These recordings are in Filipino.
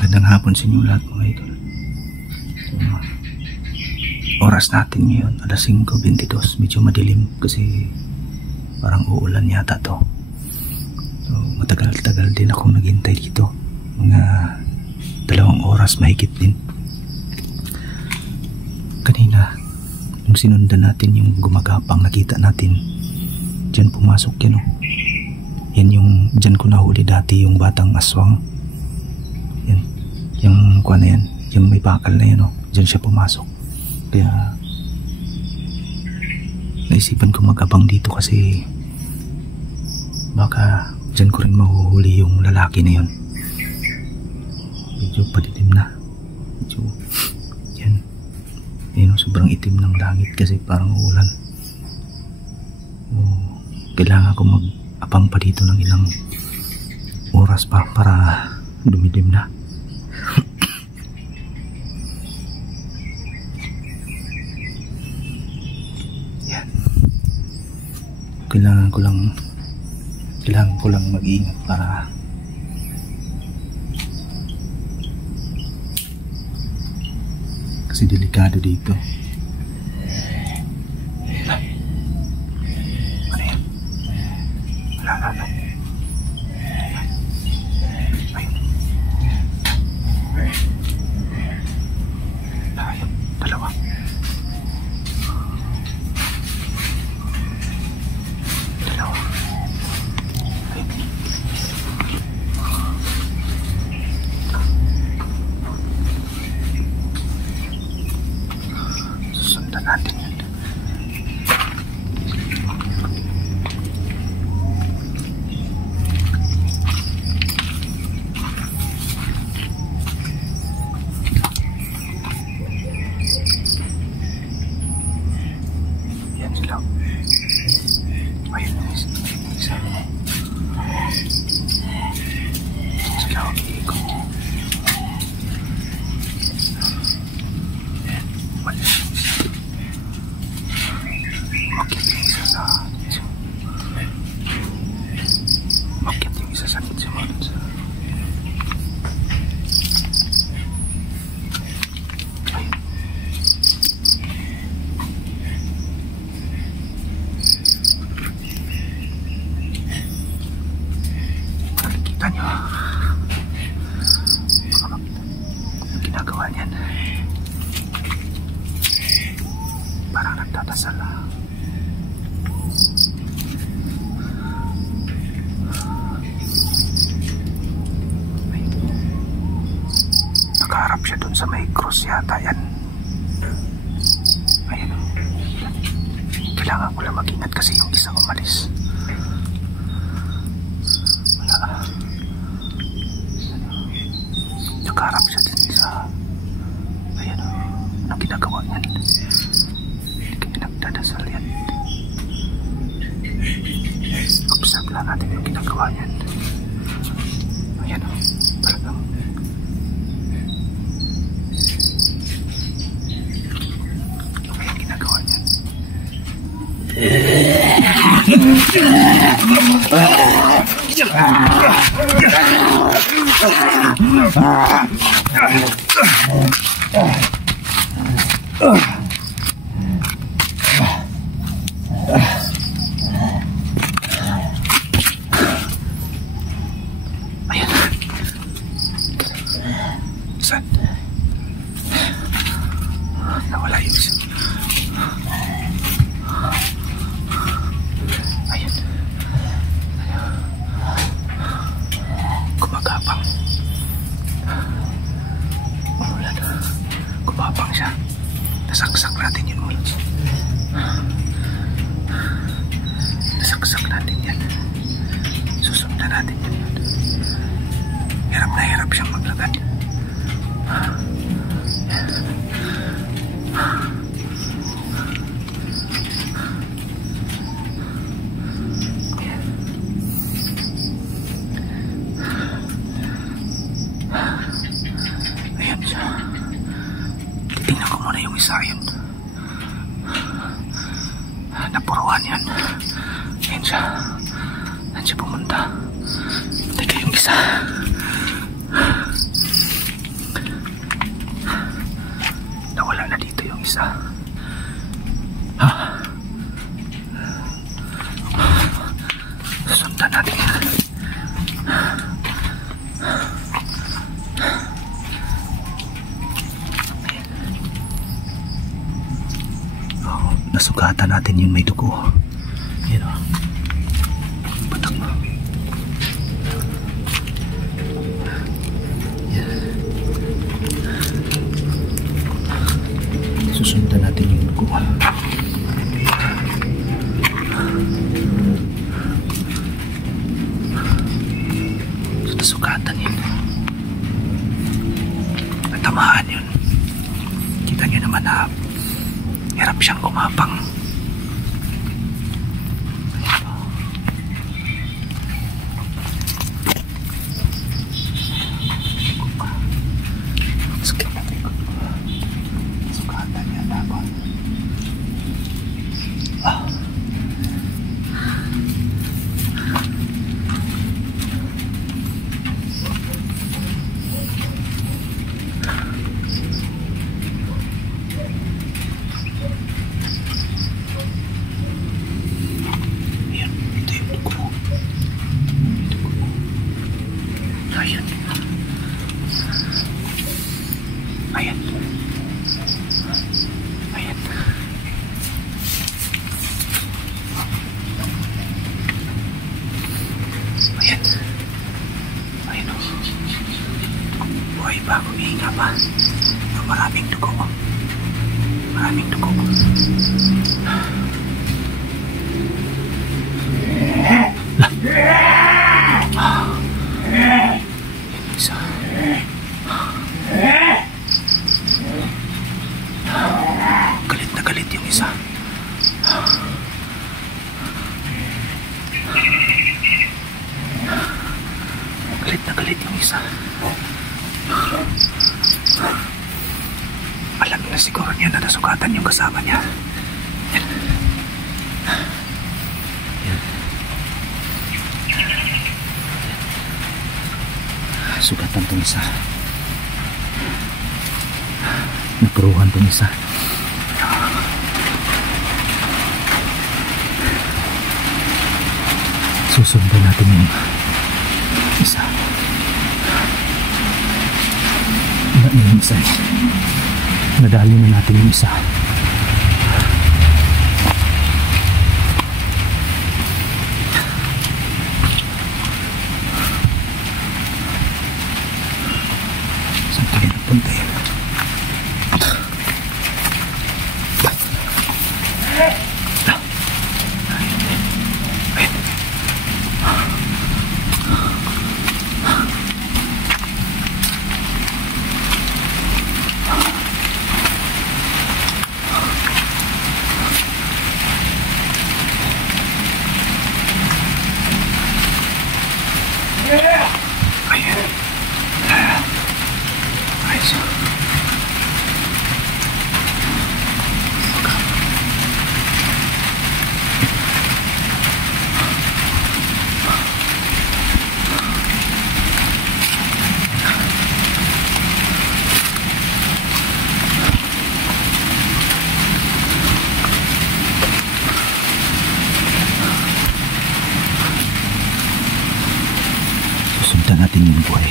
Magandang hapon sa inyo lahat mga idol. Oras natin ngayon alas 5:22. Medyo madilim kasi parang uulan yata to. So, matagal-tagal din akong naghintay dito, mga 2 oras mahigit din. Kanina nung sinundan natin yung gumagapang, nakita natin dyan pumasok yan, oh. Yan yung dyan ko nahuli dati yung batang aswang. Yan, yung kuha na yan, yung may bakal na yan, oh. Dyan siya pumasok. Kaya naisipan ko magabang dito kasi baka dyan ko rin mahuhuli yung lalaki na yun. Medyo patitim na, medyo yan, yun, sobrang itim ng langit kasi parang uulan. Kailangan ko mag-abang pa dito ng ilang oras pa para dumidim na. Yan, kailangan ko lang mag-ingat para kasi delikado dito. Ano yan? Wala. Ayun, dalawa. Susundan natin yan. Yan sila. Ayun na isa. Sila ang iikot. Wala siya isa. Makyat yung isa sa nitso. Makyat yung isa sa nitso. Ayun. Nakikita nyo ang ginagawa niyan. Parang nagdadasal. Nakaharap siya dun sa may cross yata yan. Ayun, kailangan ko lang mag-ingat kasi yung isa umalis. Wala. Nakaharap siya dun sa ayun, anong ginagawa niyan? Hindi kami nagdadasal yan. Observe lang natin yung ginagawa niyan. Ayan, talagang ano yung ginagawa niyan? Ayan. Saan? Nawala yung isa. Ayan. Gumagapang. Umulan. Gumapang siya. Nasaksak natin yung mulch. Ayan siya. Ayan siya pumunta. Teka yung isa. Nawala na dito yung isa. Ha? Sundan natin yan. Oh, nasugatan natin yun, may dugo. Yan o. Patak mo. Yan. Susundan natin yung dugo. So, nasugatan yun. Natamaan yun. Kita nyo naman na hirap siyang kumapang. Sugatan niya dapat. Ayan. Ayan. Ayan. Ayan. Ayan o. Buhay pa, humihinga pa. Maraming dugo. Maraming dugo. Isa. Galit na galit yung isa. Galit na galit yung isa. Alam na siguro niya na nasugatan yung kasama niya. Yan. Yan. Sugatan tong isa. Napuruhan tong isa. Susundan natin yung isa. Yung isa. Nadali na natin yung isa. Saan tayo napunta yun? Susundan natin yung buhay.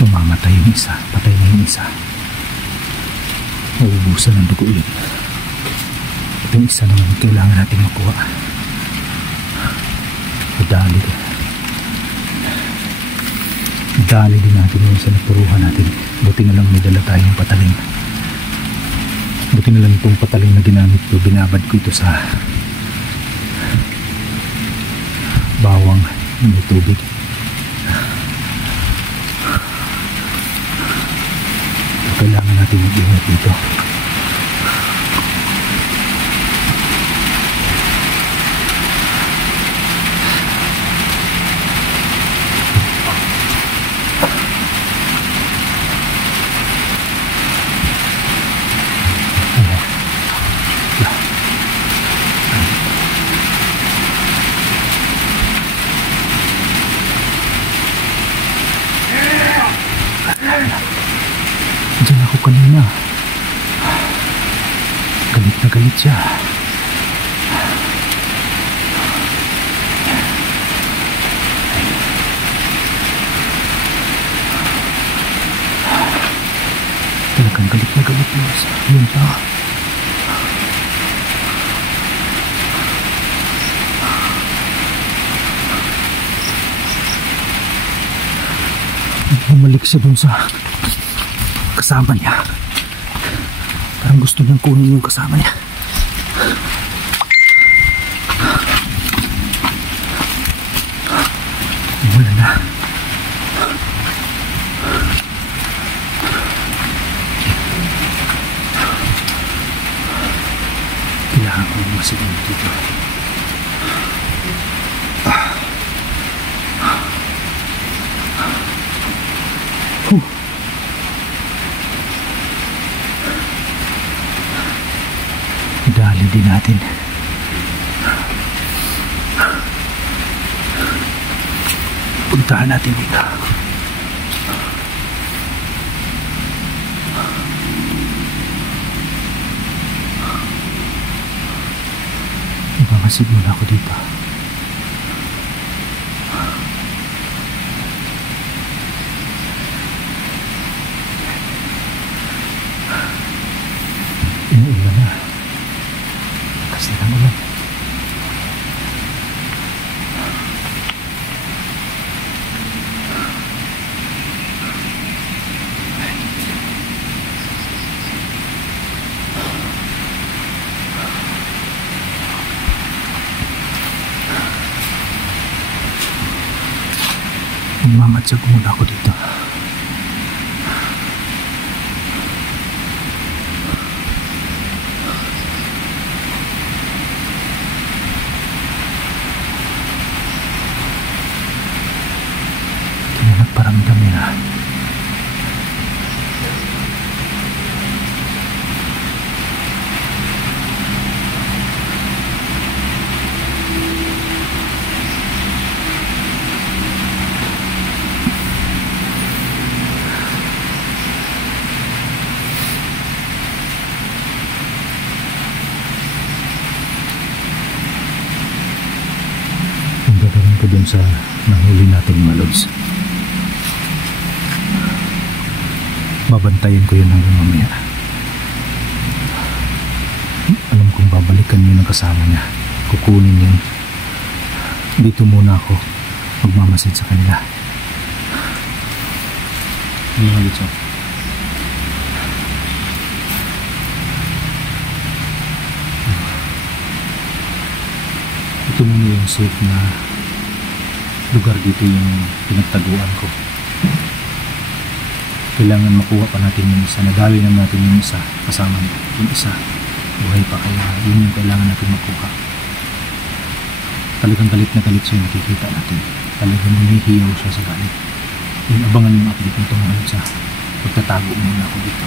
Mamamatay yung isa, patay na yung isa. Mauubusan ng dugo yun. Itong isa naman kailangan natin makuha. Dali din natin yung sa napuruhan natin. Buti na lang may dala tayong patalim. Buti na lang itong patalim na ginamit ko, binabad ko ito sa bawang may tubig. Kailangan natin mag-ingat dito. ko kanina. Galit na galit siya. Talagang galit na galit mo sa yun pa. Bumalik siya dun sa kasama niya. Parang gusto niyang kunin yung kasama niya. Wala na. Kailangan ko masigil dito. Dali din natin. Puntahan natin dito. Ipamasig muna ako dito. Inuulan na. Kasi lang ulan. Mamatsag muna ako dito. Nagparamdam nila. Ang gagawin ko dun sa nahuli natin mga lods. Babantayan ko yun hanggang mamaya. Alam kong babalikan yun ang kasama niya. Kukunin yun. Dito muna ako magmamasid sa kanila. Mga dito. Ito muna yung safe na lugar dito yung pinagtaguan ko. Kailangan makuha pa natin yung isa. Nadali na natin yung isa kasama niya. Yung isa buhay pa, kaya yun yung kailangan natin makuha. Talagang galit na galit siya yung nakikita natin. Talagang humihiyaw siya sa galit. Yung abangan yung atin itong tumunod sa pagtatago muna ako dito.